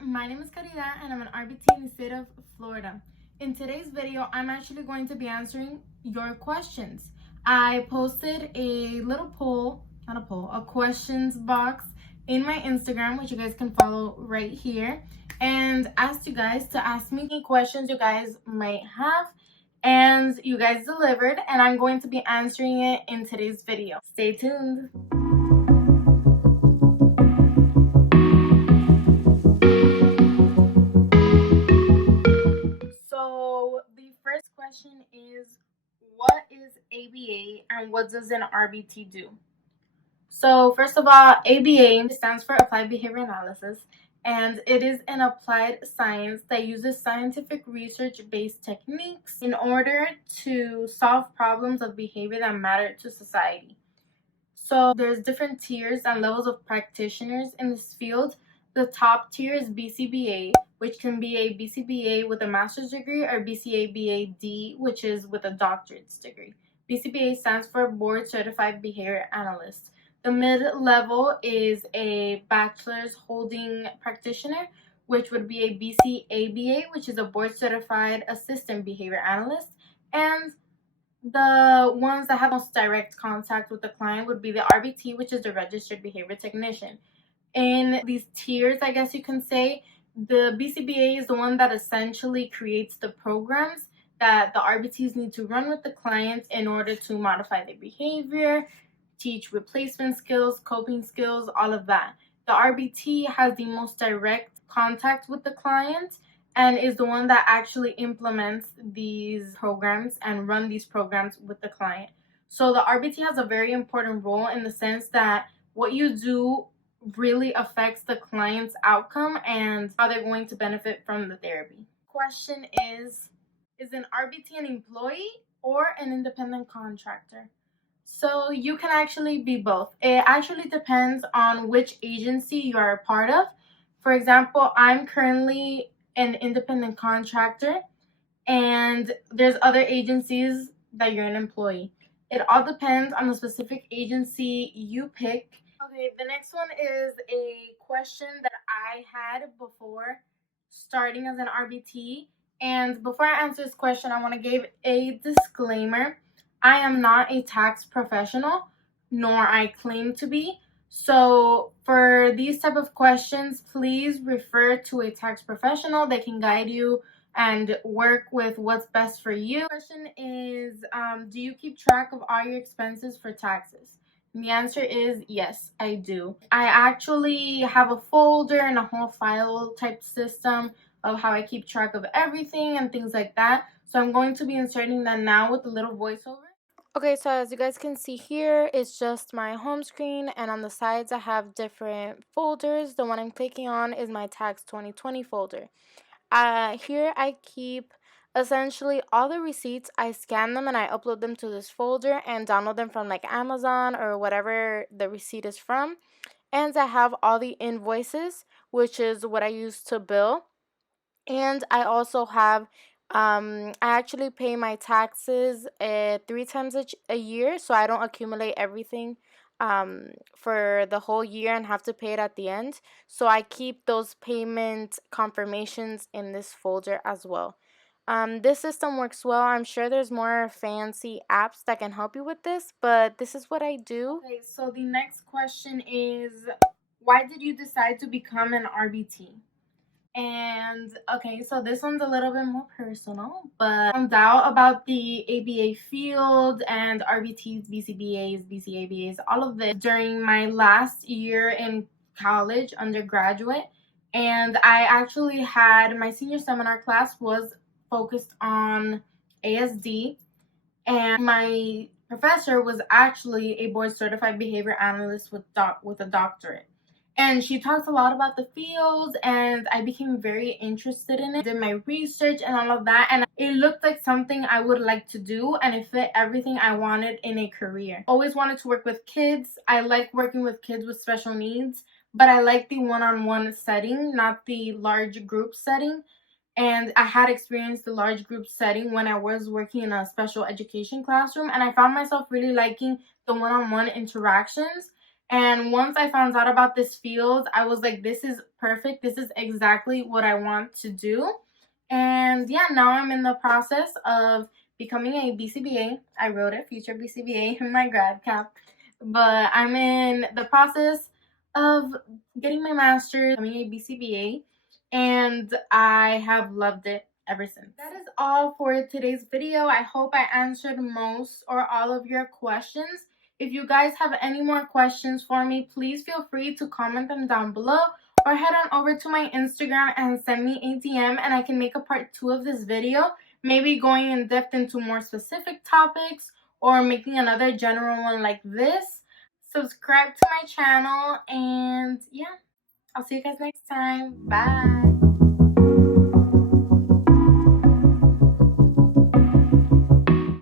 my name is Caridad and I'm an RBT in the state of Florida. In today's video, I'm actually going to be answering your questions. I posted a little poll, a questions box in my Instagram, which you guys can follow right here, and asked you guys to ask me any questions you guys might have, and you guys delivered, and I'm going to be answering it in today's video. Stay tuned. So the first question is, what is ABA and what does an RBT do? So first of all, ABA stands for Applied Behavior Analysis, and it is an applied science that uses scientific research-based techniques in order to solve problems of behavior that matter to society. So there's different tiers and levels of practitioners in this field. The top tier is BCBA, which can be a BCBA with a master's degree, or BCBA D, which is with a doctorate's degree. BCBA stands for Board Certified Behavior Analyst. The mid-level is a bachelor's holding practitioner, which would be a BCABA, which is a Board Certified Assistant Behavior Analyst. And the ones that have most direct contact with the client would be the RBT, which is the Registered Behavior Technician. In these tiers, I guess you can say, the BCBA is the one that essentially creates the programs that the RBTs need to run with the clients in order to modify their behavior, teach replacement skills, coping skills, all of that. The RBT has the most direct contact with the client and is the one that actually implements these programs and run these programs with the client. So the RBT has a very important role in the sense that what you do really affects the client's outcome and how they're going to benefit from the therapy. Question is an RBT an employee or an independent contractor? So you can actually be both. It actually depends on which agency you are a part of. For example, I'm currently an independent contractor, and there's other agencies that you're an employee. It all depends on the specific agency you pick. Okay, the next one is a question that I had before starting as an RBT. And before I answer this question, I want to give a disclaimer. I am not a tax professional, nor I claim to be. So for these type of questions, please refer to a tax professional. They can guide you and work with what's best for you. The question is, do you keep track of all your expenses for taxes? And the answer is yes, I do. I actually have a folder and a whole file type system of how I keep track of everything and things like that. So I'm going to be inserting that now with a little voiceover. Okay, so as you guys can see here, it's just my home screen, and on the sides I have different folders. The one I'm clicking on is my Tax 2020 folder. Here I keep essentially all the receipts. I scan them and I upload them to this folder and download them from like Amazon or whatever the receipt is from. And I have all the invoices, which is what I use to bill. And I also have I actually pay my taxes 3 times a year, so I don't accumulate everything for the whole year and have to pay it at the end. So I keep those payment confirmations in this folder as well. This system works well. I'm sure there's more fancy apps that can help you with this, but this is what I do. Okay, so the next question is, why did you decide to become an RBT? And okay, so this one's a little bit more personal, but I found out about the ABA field and RBTs, BCBAs, BCABAs, all of this during my last year in college, undergraduate. And I actually had my senior seminar class was focused on ASD, and my professor was actually a board certified behavior analyst with a doctorate. And she talks a lot about the field, and I became very interested in it. Did my research and all of that, and it looked like something I would like to do, and it fit everything I wanted in a career. Always wanted to work with kids. I like working with kids with special needs, but I like the one-on-one setting, not the large group setting. And I had experienced the large group setting when I was working in a special education classroom, and I found myself really liking the one-on-one interactions. And once I found out about this field, I was like, this is perfect. This is exactly what I want to do. And yeah, now I'm in the process of becoming a BCBA. I wrote it, future BCBA, in my grad cap. But I'm in the process of getting my master's, becoming a BCBA, and I have loved it ever since. That is all for today's video. I hope I answered most or all of your questions. If you guys have any more questions for me, please feel free to comment them down below or head on over to my Instagram and send me a DM, and I can make a part 2 of this video, maybe going in depth into more specific topics or making another general one like this. Subscribe to my channel, and yeah, I'll see you guys next time. Bye.